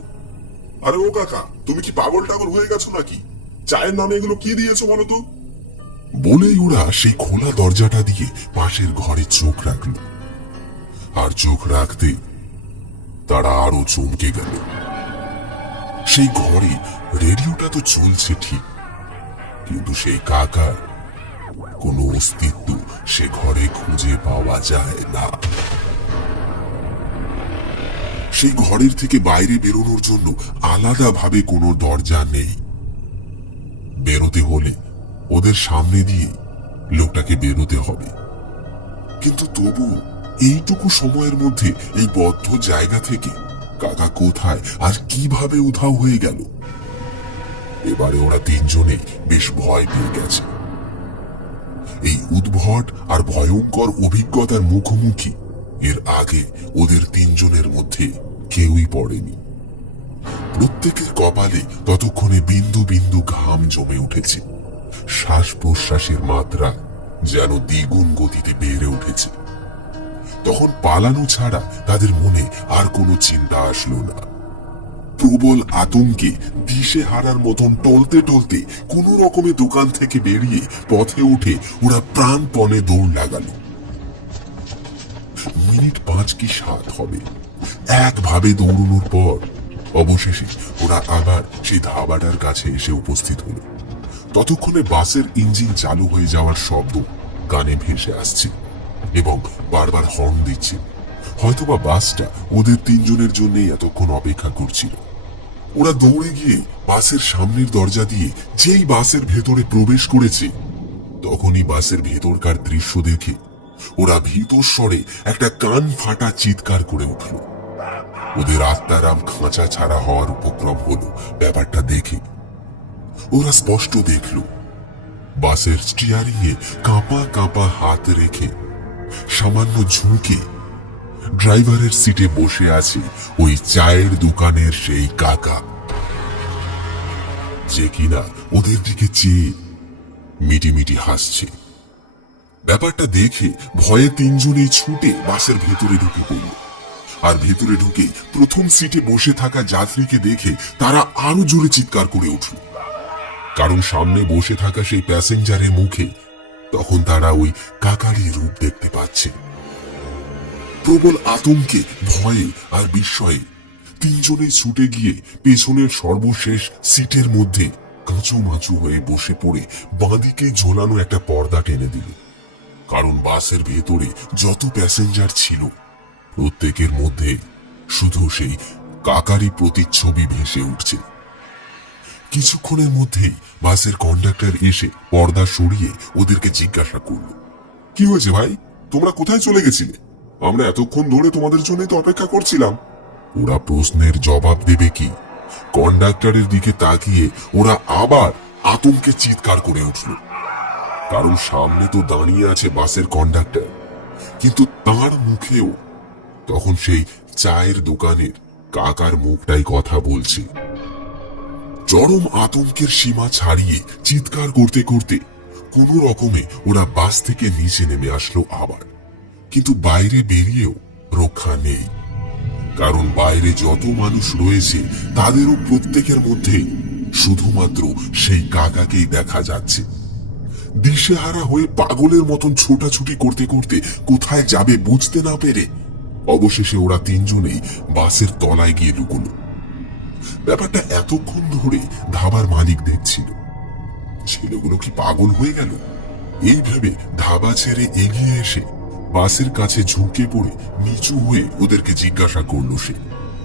আরে ও কাকা, তুমি কি পাগল টাগল হয়ে গেছো নাকি? চায়ের নামে এগুলো কি দিয়েছো বলো তো? বলেই ওরা সেই খোলা দরজাটা দিয়ে পাশের ঘরে চোখ রাখল। আর চোখ রাখতে তারা আরো চমকে গেল। সেই ঘরে রেডিওটা তো চলছে ঠিক, কিন্তু সেই কাকার কোনো অস্তিত্ব সে ঘরে খুঁজে পাওয়া যায় না। সেই ঘরের থেকে বাইরে বেরোনোর জন্য আলাদাভাবে কোনো দরজা নেই। বেরোতে হলে ওদের সামনে দিয়ে লোকটাকে বেরোতে হবে। কিন্তু তবু এইটুকু সময়ের মধ্যে এই বদ্ধ জায়গা থেকে কাকা কোথায় আর কিভাবে উধাও হয়ে গেল? এবারে ওরা 3 জনে বেশ ভয় পেয়ে গেছে। এই উদ্ভট আর ভয়ঙ্কর অভিজ্ঞতার মুখোমুখি এর আগে ওদের 3 জনের মধ্যে কেউই পড়েনি। প্রত্যেকের কপালে ততক্ষণে বিন্দু বিন্দু ঘাম জমে উঠেছে। শ্বাস প্রশ্বাসের মাত্রা যেন দ্বিগুণ গতিতে বেড়ে উঠেছে। তখন পালানো ছাড়া তাদের মনে আর কোনো চিন্তা আসলো না। প্রবল আতঙ্কে দিশে হারার মতন টলতে টলতে কোনো রকমে দোকান থেকে বেরিয়ে পথে উঠে ওরা প্রাণপণে দৌড় লাগালো। মিনিট 5 কি 7 হবে। একভাবে দৌড়ানোর পর অবশেষে ওরা আবার সেই ধাবাটার কাছে এসে উপস্থিত হলো। ততক্ষণে বাসের ইঞ্জিন চালু হয়ে যাওয়ার শব্দ কানে ভেসে আসছে এবং বারবার হর্ন দিচ্ছে। হয়তোবা বাসটা ওদের 3 জনের জন্যই এতক্ষণ অপেক্ষা করছিল। ওরা দৌড়ে গিয়ে বাসের সামনের দরজা দিয়ে যেই বাসের ভেতরে প্রবেশ করেছে, তখনই বাসের ভেতরকার দৃশ্য দেখে ওরা ভীতর স্বরে একটা কান ফাটা চিৎকার করে উঠল। ওদের আত্মারাম খাঁচা ছাড়া হওয়ার উপক্রম হলো। ব্যাপারটা দেখে ওরা স্পষ্ট দেখল বাসের স্টিয়ারিং এ কাঁপা কাঁপা হাত রেখে সামান্য ঝুঁকে ড্রাইভারের সিটে বসে আছে ওই চায়ের দোকানের সেই কাকা, যে কিনা ওদের দিকে চেয়ে মিটিমিটি হাসছে। ব্যাপারটা দেখে ভয়ে 3 জনেই ছুটে বাসের ভেতরে ঢুকে পড়ল। আর ভেতরে ঢুকে প্রথম সিটে বসে থাকা যাত্রীকে দেখে তারা আরো জোরে চিৎকার করে উঠল, কারণ সামনে বসে থাকা সেই প্যাসেঞ্জারের মুখে তখন তারা ওই কাকারই রূপ দেখতে পাচ্ছে। প্রবল আতঙ্কে, ভয়ে আর বিস্ময়ে 3 জনে ছুটে গিয়ে পেছনের সর্বশেষ সিটের মধ্যে কাঁচুমাচু হয়ে বসে পড়ে বাঁদিকে ঝোলানো একটা পর্দা টেনে দিল। কারণ বাসের ভেতরে যত প্যাসেঞ্জার ছিল প্রত্যেকের মধ্যে শুধু সেই কাকারই প্রতিচ্ছবি ভেসে উঠছে। কিছুক্ষণের মধ্যেই বাসের কন্ডাক্টর এসে পর্দা সরিয়ে ওদেরকে জিজ্ঞাসা করল, কি হয়েছে ভাই? তোমরা কোথায় চলে গেছিলে? আমরা এতক্ষণ ধরে তোমাদের জন্যই তো অপেক্ষা করছিলাম। ওরা প্রশ্নের জবাব দেবে কি, কন্ডাক্টরের দিকে তাকিয়ে ওরা আবার আতঙ্কে চিৎকার করে উঠল। কারণ সামনে তো দাঁড়িয়ে আছে বাসের কন্ডাক্টর, কিন্তু তার মুখেও তখন সেই চায়ের দোকানের কাকার মুখটাই কথা বলছে। চরম আতঙ্কের সীমা ছাড়িয়ে চিৎকার করতে করতে কোনো রকমে ওরা বাস থেকে নিচে নেমে আসলো আবার। কিন্তু বাইরে বেরিয়েও রক্ষা নেই, কারণ বাইরে যত মানুষ রয়েছে তাদেরও প্রত্যেকের মধ্যে শুধুমাত্র সেই কাকাকেই দেখা যাচ্ছে। দিশেহারা হয়ে পাগলের মতন ছোটাছুটি করতে করতে কোথায় যাবে বুঝতে না পেরে অবশেষে ওরা তিনজনেই বাসের তলায় গিয়ে লুকোলো। ব্যাপারটা এতক্ষণ ধরে ধাবার মালিক দেখছিল। ছেলেগুলো কি পাগল হয়ে গেল? এই ভেবে ধাবা ছেড়ে এগিয়ে এসে বাসের কাছে ঝুঁকে পড়ে নিচু হয়ে ওদেরকে জিজ্ঞাসা করলো সে,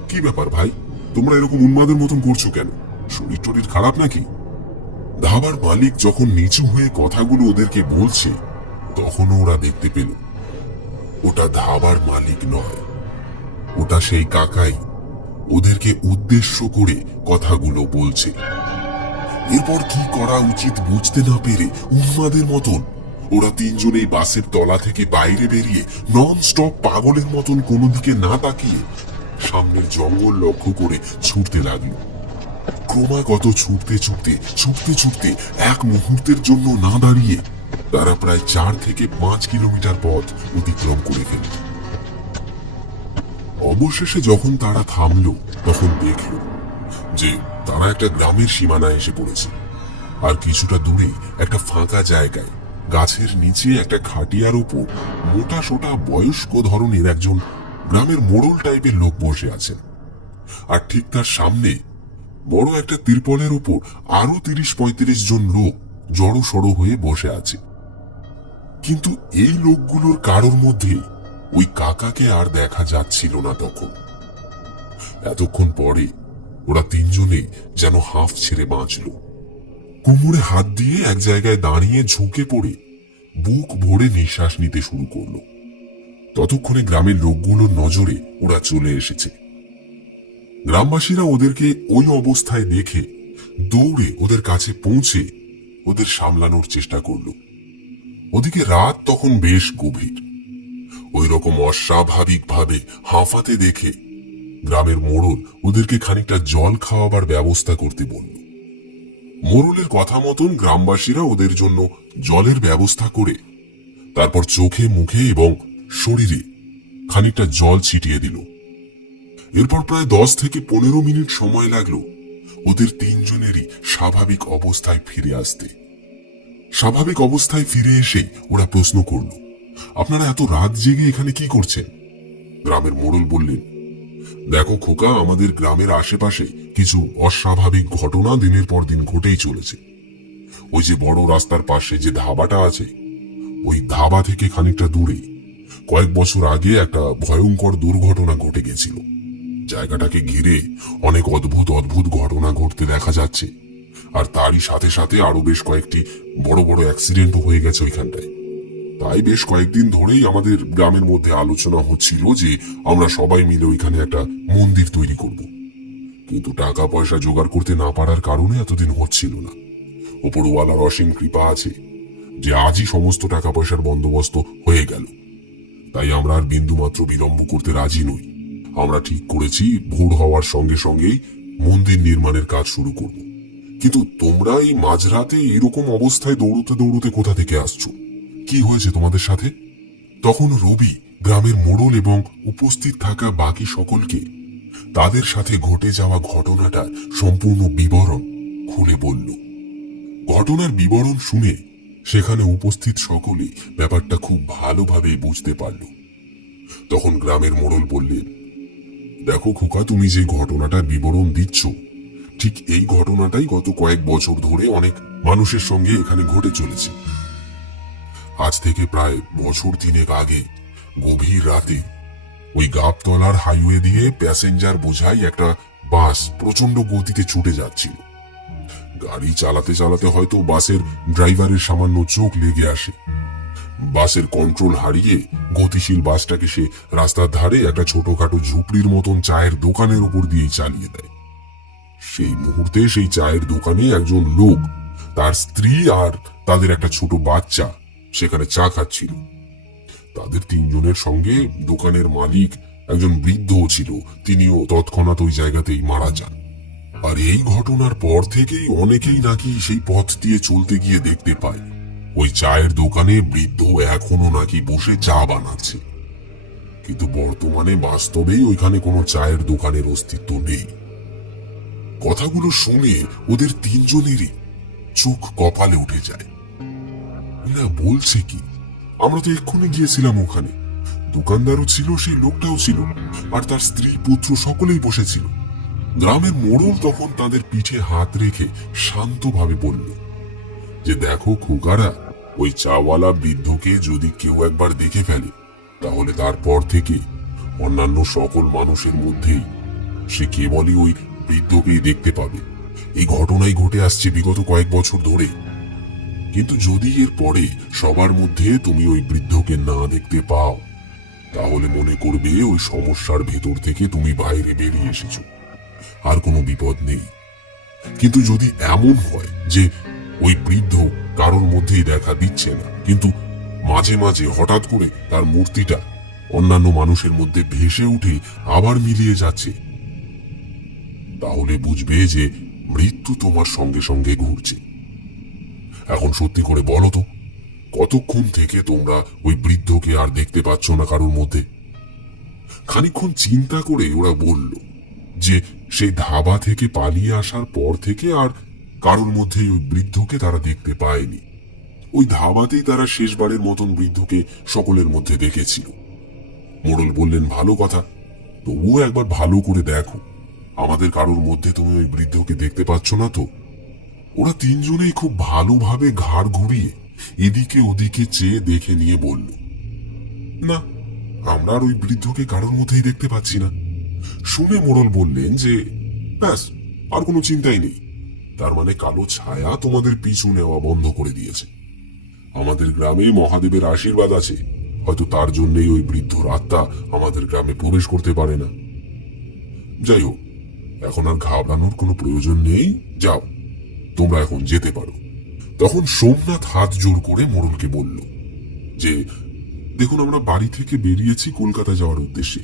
কি ব্যাপার ভাই, তোমরা এরকম উন্মাদের মতন করছো কেন? শরীর টরীর খারাপ নাকি? ধাবার মালিক যখন নিচু হয়ে কথাগুলো ওদেরকে বলছে তখনও ওরা দেখতে পেল ওটা ধাবার মালিক নয়, ওটা সেই কাকাই ওদেরকে উদ্দেশ্য করে কথাগুলো বলছে। এরপর কি করা উচিত বুঝতে না পেরে উন্মাদের মতন ওরা তিনজনেই বাসের তলা থেকে বাইরে বেরিয়ে নন স্টপ পাগলের মতন কোনো দিকে না তাকিয়ে সামনের জঙ্গল লক্ষ্য করে ছুটতে লাগলো। ক্রমাগত ছুটতে ছুটতে ছুটতে ছুটতে এক মুহূর্তের জন্য না দাঁড়িয়ে তারা প্রায় 4 থেকে 5 কিলোমিটার পথ অতিক্রম করে ফেলল। অবশেষে যখন তারা থামলো তখন দেখল যে তারা একটা গ্রামের সীমানায় এসে পড়েছে। আর কিছুটা দূরে একটা ফাঁকা জায়গায় গাছের নিচে একটা খাটিয়ার উপর মোটা সোটা বয়স্ক ধরনের একজন গ্রামের মোড়ল টাইপের লোক বসে আছেন। আর ঠিক তার সামনে বড় একটা তিরপলের উপর আরো 30-35 জন লোক জড়ো সড়ো হয়ে বসে আছে। কিন্তু এই লোকগুলোর কারোর মধ্যে ওই কাকাকে আর দেখা যাচ্ছিল না। তখন এতক্ষণ পরে ওরা তিনজনে যেন হাঁফ ছেড়ে বাঁচল। কোমরে হাত দিয়ে এক জায়গায় দাঁড়িয়ে ঝুঁকে পড়ে বুক ভরে নিঃশ্বাস নিতে শুরু করলো। ততক্ষণে গ্রামের লোকগুলোর নজরে ওরা চলে এসেছে। গ্রামবাসীরা ওদেরকে ওই অবস্থায় দেখে দৌড়ে ওদের কাছে পৌঁছে ওদের সামলানোর চেষ্টা করল। ওদিকে রাত তখন বেশ গভীর। ওই রকম অস্বাভাবিকভাবে হাঁফাতে দেখে গ্রামের মোড়ল ওদেরকে খানিকটা জল খাওয়াবার ব্যবস্থা করতে বলল। মোড়লের কথা মতন গ্রামবাসীরা ওদের জন্য জলের ব্যবস্থা করে তারপর চোখে মুখে এবং শরীরে খানিকটা জল ছিটিয়ে দিল। এরপর প্রায় 10 থেকে 15 মিনিট সময় লাগলো ওদের তিনজনেরই স্বাভাবিক অবস্থায় ফিরে আসতে। স্বাভাবিক অবস্থায় ফিরে এসে ওরা প্রশ্ন করল, আপনারা এত রাত জেগে এখানে কি করছেন? গ্রামের মোড়ল বললেন, দেখো খোকা, আমাদের গ্রামের আশেপাশে কিছু অস্বাভাবিক ঘটনা দিনের পর দিন ঘটেই চলেছে। ওই যে বড় রাস্তার পাশে যে ধাবাটা আছে, ওই ধাবা থেকে খানিকটা দূরে কয়েক বছর আগে একটা ভয়ঙ্কর দুর্ঘটনা ঘটে গেছিল। জায়গাটাকে ঘিরে অনেক অদ্ভুত অদ্ভুত ঘটনা ঘটতে দেখা যাচ্ছে। আর তারই সাথে সাথে আরো বেশ কয়েকটি বড় বড় অ্যাক্সিডেন্টও হয়ে গেছে ওইখানটায়। তাই বেশ কয়েকদিন ধরেই আমাদের গ্রামের মধ্যে আলোচনা হচ্ছিল যে আমরা সবাই মিলে ওইখানে একটা মন্দির তৈরি করব। কিন্তু টাকা পয়সা জোগাড় করতে না পারার কারণে এতদিন হচ্ছিল না। ওপরওয়ালার অসীম কৃপা আছে যে আজই সমস্ত টাকা পয়সার বন্দোবস্ত হয়ে গেল। তাই আমরা আর বিন্দুমাত্র বিলম্ব করতে রাজি নই। আমরা ঠিক করেছি ভোর হওয়ার সঙ্গে সঙ্গেই মন্দির নির্মাণের কাজ শুরু করব। কিন্তু তোমরা এই মাঝরাতে এরকম অবস্থায় দৌড়তে দৌড়তে কোথা থেকে আসছো? কি হয়েছে তোমাদের সাথে? তখন রবি গ্রামের মোড়ল এবং উপস্থিত থাকা বাকি সকলকে তাদের সাথে ঘটে যাওয়া ঘটনাটার সম্পূর্ণ বিবরণ খুলে বলল। ঘটনার বিবরণ শুনে সেখানে উপস্থিত সকলে ব্যাপারটা খুব ভালোভাবে বুঝতে পারল। তখন গ্রামের মোড়ল বললেন, দেখো খোকা, তুমি যে ঘটনাটার বিবরণ দিচ্ছ, ঠিক এই ঘটনাটাই গত কয়েক বছর ধরে অনেক মানুষের সঙ্গে এখানে ঘটে চলেছে। আজ থেকে প্রায় বছর 3 আগে গভীর রাতে ওই গাবতলার হাইওয়ে দিয়ে প্যাসেঞ্জার বোঝাই একটা বাস প্রচন্ড গতিতে ছুটে যাচ্ছিল। গাড়ি চালাতে চালাতে হয়তো বাসের ড্রাইভারের সামান্য চোখ লেগে আসে। বাসের কন্ট্রোল হারিয়ে গতিশীল বাসটাকে সে রাস্তার ধারে একটা ছোটখাটো ঝুপড়ির মতন চায়ের দোকানের উপর দিয়েই চালিয়ে দেয়। সেই মুহূর্তে সেই চায়ের দোকানে একজন লোক, তার স্ত্রী আর তাদের একটা ছোট বাচ্চা সেখানে চা খাচ্ছিল। তাদের তিনজনের সঙ্গে দোকানের মালিক একজন বৃদ্ধও ছিল, তিনিও তৎক্ষণাৎ ওই জায়গাতেই মারা যান। আর এই ঘটনার পর থেকেই অনেকেই নাকি সেই পথ দিয়ে চলতে গিয়ে দেখতে পায় ওই চায়ের দোকানে বৃদ্ধ এখনো নাকি বসে চা বানাচ্ছে। কিন্তু বর্তমানে বাস্তবেই ওইখানে কোনো চায়ের দোকানের অস্তিত্ব নেই। কথাগুলো শুনে ওদের তিনজনেরই চোখ কপালে উঠে যায়। না, বলছে কি? আমরা তো এক্ষুনি গিয়েছিলাম ওখানে, দোকানদারও ছিল, সেই লোকটাও ছিল, আর তার স্ত্রী পুত্র সকলেই বসেছিল। গ্রামের মোড়ল তখন তাদের পিঠে হাত রেখে শান্তভাবে বলল যে, দেখো খোকারা, ওই চাওয়ালা বৃদ্ধকে যদি কেউ একবার দেখে ফেলে, তাহলে তারপর থেকে অন্যান্য সকল মানুষের মধ্যেই সে কেবলই ওই বৃদ্ধকেই দেখতে পাবে। এই ঘটনাই ঘটে আসছে বিগত কয়েক বছর ধরে। কিন্তু যদি এর পরে সবার মধ্যে তুমি ওই বৃদ্ধকে না দেখতে পাও, তাহলে মনে করবে ওই সমস্যার ভেতর থেকে তুমি বাইরে বেরিয়ে এসেছো, আর কোনো বিপদ নেই। কিন্তু যদি এমন হয় যে ওই বৃদ্ধ কারোর মধ্যেই দেখা দিচ্ছে না, কিন্তু মাঝে মাঝে হঠাৎ করে তার মূর্তিটা অন্যান্য মানুষের মধ্যে ভেসে উঠে আবার মিলিয়ে যাচ্ছে, তাহলে বুঝবে যে মৃত্যু তোমার সঙ্গে সঙ্গে ঘুরছে। এখন সত্যি করে বলো তো, কতক্ষণ থেকে তোমরা ওই বৃদ্ধকে আর দেখতে পাচ্ছ না কারোর মধ্যে? খানিকক্ষণ চিন্তা করে ওরা বলল যে সেই ধাবা থেকে পালিয়ে আসার পর থেকে আর কারোর মধ্যেই ওই বৃদ্ধকে তারা দেখতে পায়নি। ওই ধাবাতেই তারা শেষবারের মতন বৃদ্ধকে সকলের মধ্যে দেখেছিল। মোড়ল বললেন, ভালো কথা, তবুও একবার ভালো করে দেখো, আমাদের কারোর মধ্যে তুমি ওই বৃদ্ধকে দেখতে পাচ্ছ না তো? ওরা তিনজনেই খুব ভালোভাবে ঘাড় ঘুরিয়ে এদিকে ওদিকে চেয়ে দেখে নিয়ে বলল, না, আমরা আর ওই বৃদ্ধকে কারোর মধ্যেই দেখতে পাচ্ছি না। শুনে মোড়ল বললেন যে, ব্যাস, আর কোনো চিন্তাই নেই, তার মানে কালো ছায়া তোমাদের পিছু নেওয়া বন্ধ করে দিয়েছে। আমাদের গ্রামে মহাদেবের আশীর্বাদ আছে, হয়তো তার জন্যই ওই বৃদ্ধর আত্মা আমাদের গ্রামে প্রবেশ করতে পারে না। যাই হোক, এখন আর ঘাবড়ানোর কোনো প্রয়োজন নেই, যাও, তোমরা এখন যেতে পারো। তখন সোমনাথ হাত জোর করে মোড়লকে বলল যে, দেখুন, আমরা বাড়ি থেকে বেরিয়েছি কলকাতা যাওয়ার উদ্দেশ্যে।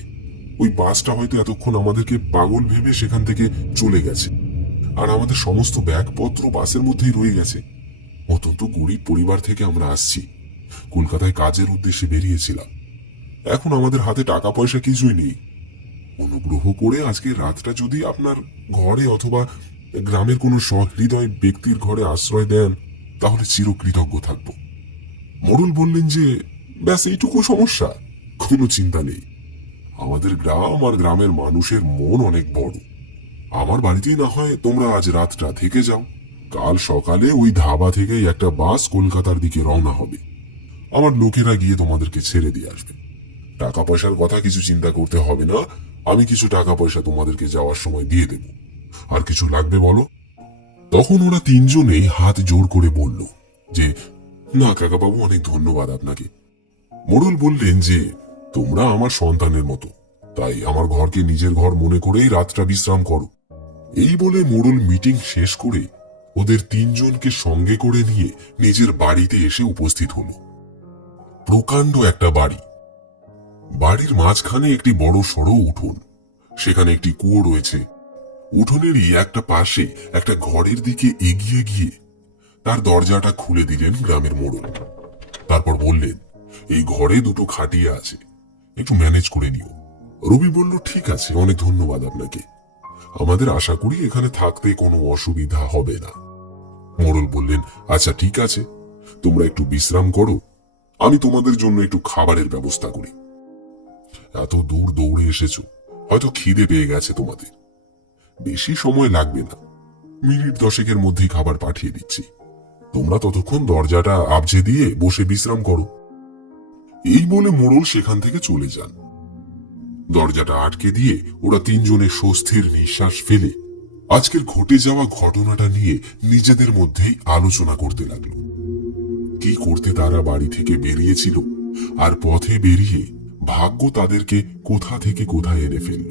ওই বাসটা হয়তো এতক্ষণ আমাদেরকে পাগল ভেবে সেখান থেকে চলে গেছে, আর আমাদের সমস্ত ব্যাগপত্র বাসের মধ্যেই রয়ে গেছে। অত্যন্ত গরিব পরিবার থেকে আমরা আসছি, কলকাতায় কাজের উদ্দেশ্যে বেরিয়েছিলাম। এখন আমাদের হাতে টাকা পয়সা কিছুই নেই। অনুগ্রহ করে আজকে রাতটা যদি আপনার ঘরে অথবা গ্রামের কোনো সহৃদয় ব্যক্তির ঘরে আশ্রয় দেন, তাহলে চিরকৃতজ্ঞ থাকব। মোড়ল বললেন যে, ব্যাস এইটুকু সমস্যা, কোনো চিন্তা নেই। আমাদের গ্রাম আর গ্রামের মানুষের মন অনেক বড়। আমার বাড়িতেই না হয় তোমরা আজ রাতটা থেকে যাও, কাল সকালে ওই ধাবা থেকেই একটা বাস কলকাতার দিকে রওনা হবে। আমার লোকেরা গিয়ে তোমাদেরকে ছেড়ে দিয়ে আসবে। টাকা পয়সার কথা কিছু চিন্তা করতে হবে না, আমি কিছু টাকা পয়সা তোমাদেরকে যাওয়ার সময় দিয়ে দেব। আর কিছু লাগবে বলো? তখন ওরা তিনজনেই হাত জোর করে বলল যে, না কাকাবাবু, অনেক ধন্যবাদ আপনাকে। মোড়ল বললেন যে, তোমরা আমার সন্তানের মতো, তাই আমার ঘরকে নিজের ঘর মনে করেই রাতটা বিশ্রাম করো। এই বলে মোড়ল মিটিং শেষ করে ওদের তিনজনকে সঙ্গে করে নিয়ে নিজের বাড়িতে এসে উপস্থিত হলো। প্রকাণ্ড একটা বাড়ি। বাড়ির মাঝখানে একটি বড় সড়ো উঠোন, সেখানে একটি কুয়ো রয়েছে। উঠোনেরই একটা পাশে একটা ঘরের দিকে এগিয়ে গিয়ে তার দরজাটা খুলে দিলেন গ্রামের মোড়ল। তারপর বললেন, এই ঘরে দুটো খাটিয়া আছে, একটু ম্যানেজ করে নিও। রবি বলল, ঠিক আছে, অনেক ধন্যবাদ আপনাকে, আমাদের আশা করি এখানে থাকতে কোনো অসুবিধা হবে না। মোড়ল বললেন, আচ্ছা ঠিক আছে, তোমরা একটু বিশ্রাম করো, আমি তোমাদের জন্য একটু খাবারের ব্যবস্থা করি। এত দূর দৌড়ে এসেছো, হয়তো খিদে পেয়ে গেছে তোমাদের। বেশি সময় লাগবে না, মিনিট 10 মধ্যেই খাবার পাঠিয়ে দিচ্ছি। তোমরা ততক্ষণ দরজাটা আবজে দিয়ে বসে বিশ্রাম করো। এই বলে মোড়ল সেখান থেকে চলে যান। দরজাটা আটকে দিয়ে ওরা তিনজনে স্বস্তির নিঃশ্বাস ফেলে আজকের ঘটে যাওয়া ঘটনাটা নিয়ে নিজেদের মধ্যেই আলোচনা করতে লাগলো। কি করতে তারা বাড়ি থেকে বেরিয়েছিল, আর পথে বেরিয়ে ভাগ্য তাদেরকে কোথা থেকে কোথায় এনে ফেলল।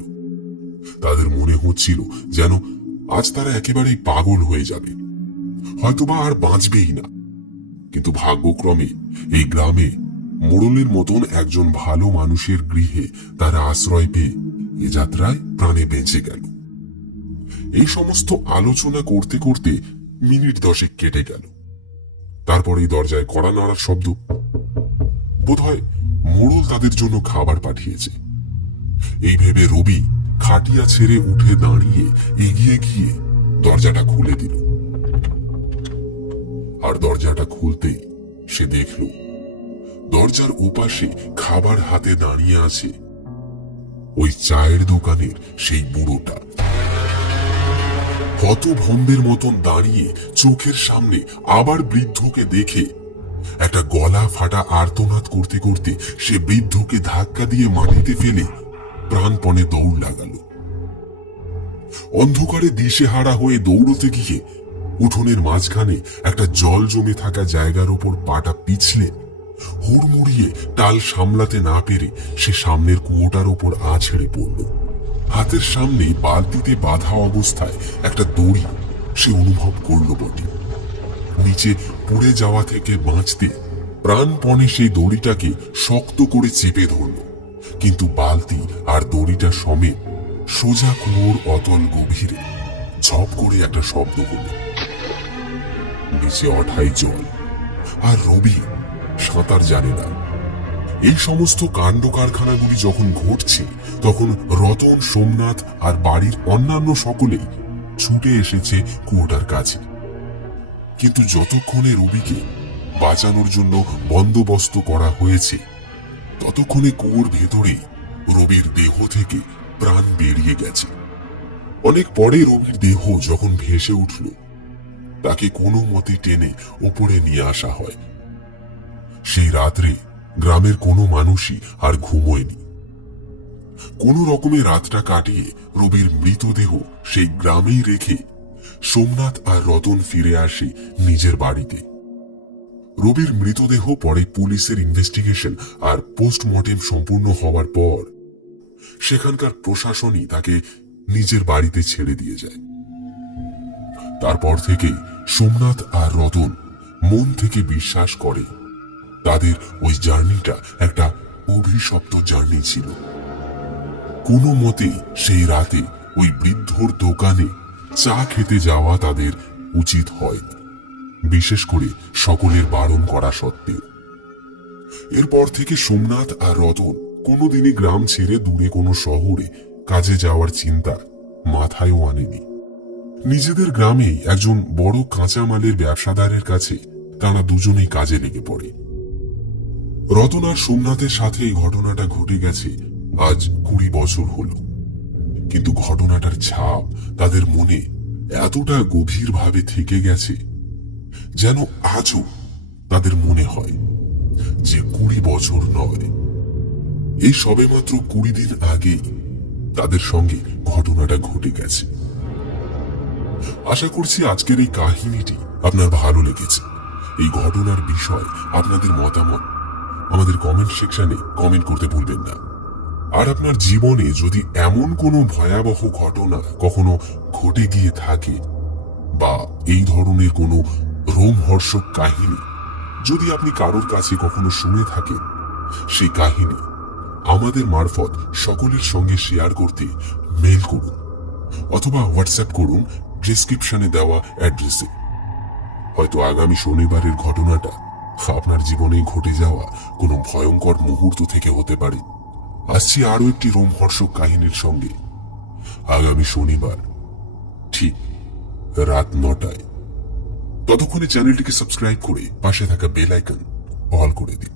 তাদের মনে হচ্ছিল যেন আজ তারা একেবারেই পাগল হয়ে যাবে, হয়তোবা আর বাঁচবেই না। কিন্তু ভাগ্যক্রমে এই গ্রামে মোড়লের মতন একজন ভালো মানুষের গৃহে তারা আশ্রয় পেয়ে এ যাত্রায় প্রাণে বেঁচে গেল। এই সমস্ত আলোচনা করতে করতে মিনিট 10 কেটে গেল। তারপরেই দরজায় কড়া নাড়ার শব্দ। বোধহয় মোড়ল তাদের জন্য খাবার পাঠিয়েছে। এই ভেবে রবি খাটিয়া ছেড়ে উঠে দাঁড়িয়ে এগিয়ে গিয়ে দরজাটা খুলে দিল। আর দরজাটা খুলতেই সে দেখল দরজার ওপাশে খাবার হাতে দাঁড়িয়ে আছে ওই চায়ের দোকানের সেই বুড়োটা। হতভম্বের মতন দাঁড়িয়ে চোখের সামনে আবার বৃদ্ধকে দেখে একটা গলা ফাটা আর্তনাদ করতে করতে সে বৃদ্ধকে ধাক্কা দিয়ে মাটিতে ফেলে প্রাণপণে দৌড় লাগালো। অন্ধকারে দিশেহারা হয়ে দৌড়তে গিয়ে উঠোনের মাঝখানে একটা জল জমে থাকা জায়গার উপর পাটা পিছলে হুড়মুড়িয়ে টাল সামলাতে না পেরে সে সামনের কুয়োটার উপর আছড়ে পড়ল। হাতের সামনে বালতিতে বাঁধা অবস্থায় একটা দড়ি সে অনুভব করল বটে। নিচে পড়ে যাওয়া থেকে বাঁচতে প্রাণপণে সেই দড়িটাকে শক্ত করে চেপে ধরল, কিন্তু বালতি আর দড়িটা সমেত সোজা কুয়োর অতল গভীরে ঝপ করে একটা শব্দ হল। নিচে অঠাই জল, আর রবি সাঁতার জানে না। এই সমস্ত কাণ্ড কারখানাগুলি যখন ঘটছে তখন রতন, সোমনাথ আর বাড়ির অন্যান্য সকলেই ছুটে এসেছে কুয়োটার কাছে। কিন্তু যতক্ষণে রবিকে বাঁচানোর জন্য বন্দোবস্ত করা হয়েছে ততক্ষণে কুয়োর ভেতরেই রবির দেহ থেকে প্রাণ বেরিয়ে গেছে। অনেক পরে রবির দেহ যখন ভেসে উঠল তাকে কোনো মতে টেনে ওপরে নিয়ে আসা হয়। সেই রাত্রে গ্রামের কোনো মানুষই আর ঘুমোয়নি। কোনো রকমে রাতটা কাটিয়ে রবির মৃতদেহ সেই গ্রামেই রেখে সোমনাথ আর রতন ফিরে আসে নিজের বাড়িতে। রবির মৃতদেহ পরে পুলিশের ইনভেস্টিগেশন আর পোস্টমর্টেম সম্পূর্ণ হওয়ার পর সেখানকার প্রশাসনই তাকে নিজের বাড়িতে ছেড়ে দিয়ে যায়। তারপর থেকে সোমনাথ আর রতন মন থেকে বিশ্বাস করে তাদের ওই জার্নিটা একটা অভিশপ্ত জার্নি ছিল। কোনো মতে সেই রাতে ওই বৃদ্ধর দোকানে চা খেতে যাওয়া তাদের উচিত হয়নি, বিশেষ করে সকলের বারণ করা সত্ত্বেও। এরপর থেকে সোমনাথ আর রতন কোনোদিনই গ্রাম ছেড়ে দূরে কোনো শহরে কাজে যাওয়ার চিন্তা মাথায়ও আনেনি। নিজেদের গ্রামেই একজন বড় কাঁচামালের ব্যবসাদারের কাছে তারা দুজনেই কাজে লেগে পড়ে। রতন আর সোমনাথের সাথে এই ঘটনাটা ঘটে গেছে আজ 20 বছর হলো, কিন্তু ঘটনাটার ছাপ তাদের মনে এতটা গভীরভাবে থেকে গেছে যেন আজও তাদের মনে হয় যে 20 বছর নয়, এই সবেমাত্র 20 দিন আগেই তাদের সঙ্গে ঘটনাটা ঘটে গেছে। আশা করছি আজকের এই কাহিনীটি আপনার ভালো লেগেছে। এই ঘটনার বিষয় আপনাদের মতামত আমাদের কমেন্ট সেকশনে কমেন্ট করতে ভুলবেন না। আর আপনার জীবনে যদি এমন কোনো ভয়াবহ ঘটনা কখনো ঘটে গিয়ে থাকে বা এই ধরনের কোনো রোমহর্ষক কাহিনী যদি আপনি কারোর কাছে কখনো শুনে থাকেন, সেই কাহিনী আমাদের মারফত সকলের সঙ্গে শেয়ার করতে মেল করুন অথবা হোয়াটসঅ্যাপ করুন ডেসক্রিপশনে দেওয়া অ্যাড্রেসে। হয়তো আগামী শনিবারের ঘটনাটা আপনার জীবনে ঘটে যাওয়া কোনো ভয়ঙ্কর মুহূর্ত থেকে হতে পারে। আসছি আরো একটি রোমহর্ষক কাহিনীর সঙ্গে আগামী শনিবার ঠিক রাত 9টায়। ততক্ষণে চ্যানেলটিকে সাবস্ক্রাইব করে পাশে থাকা বেল আইকন অল করে দিন।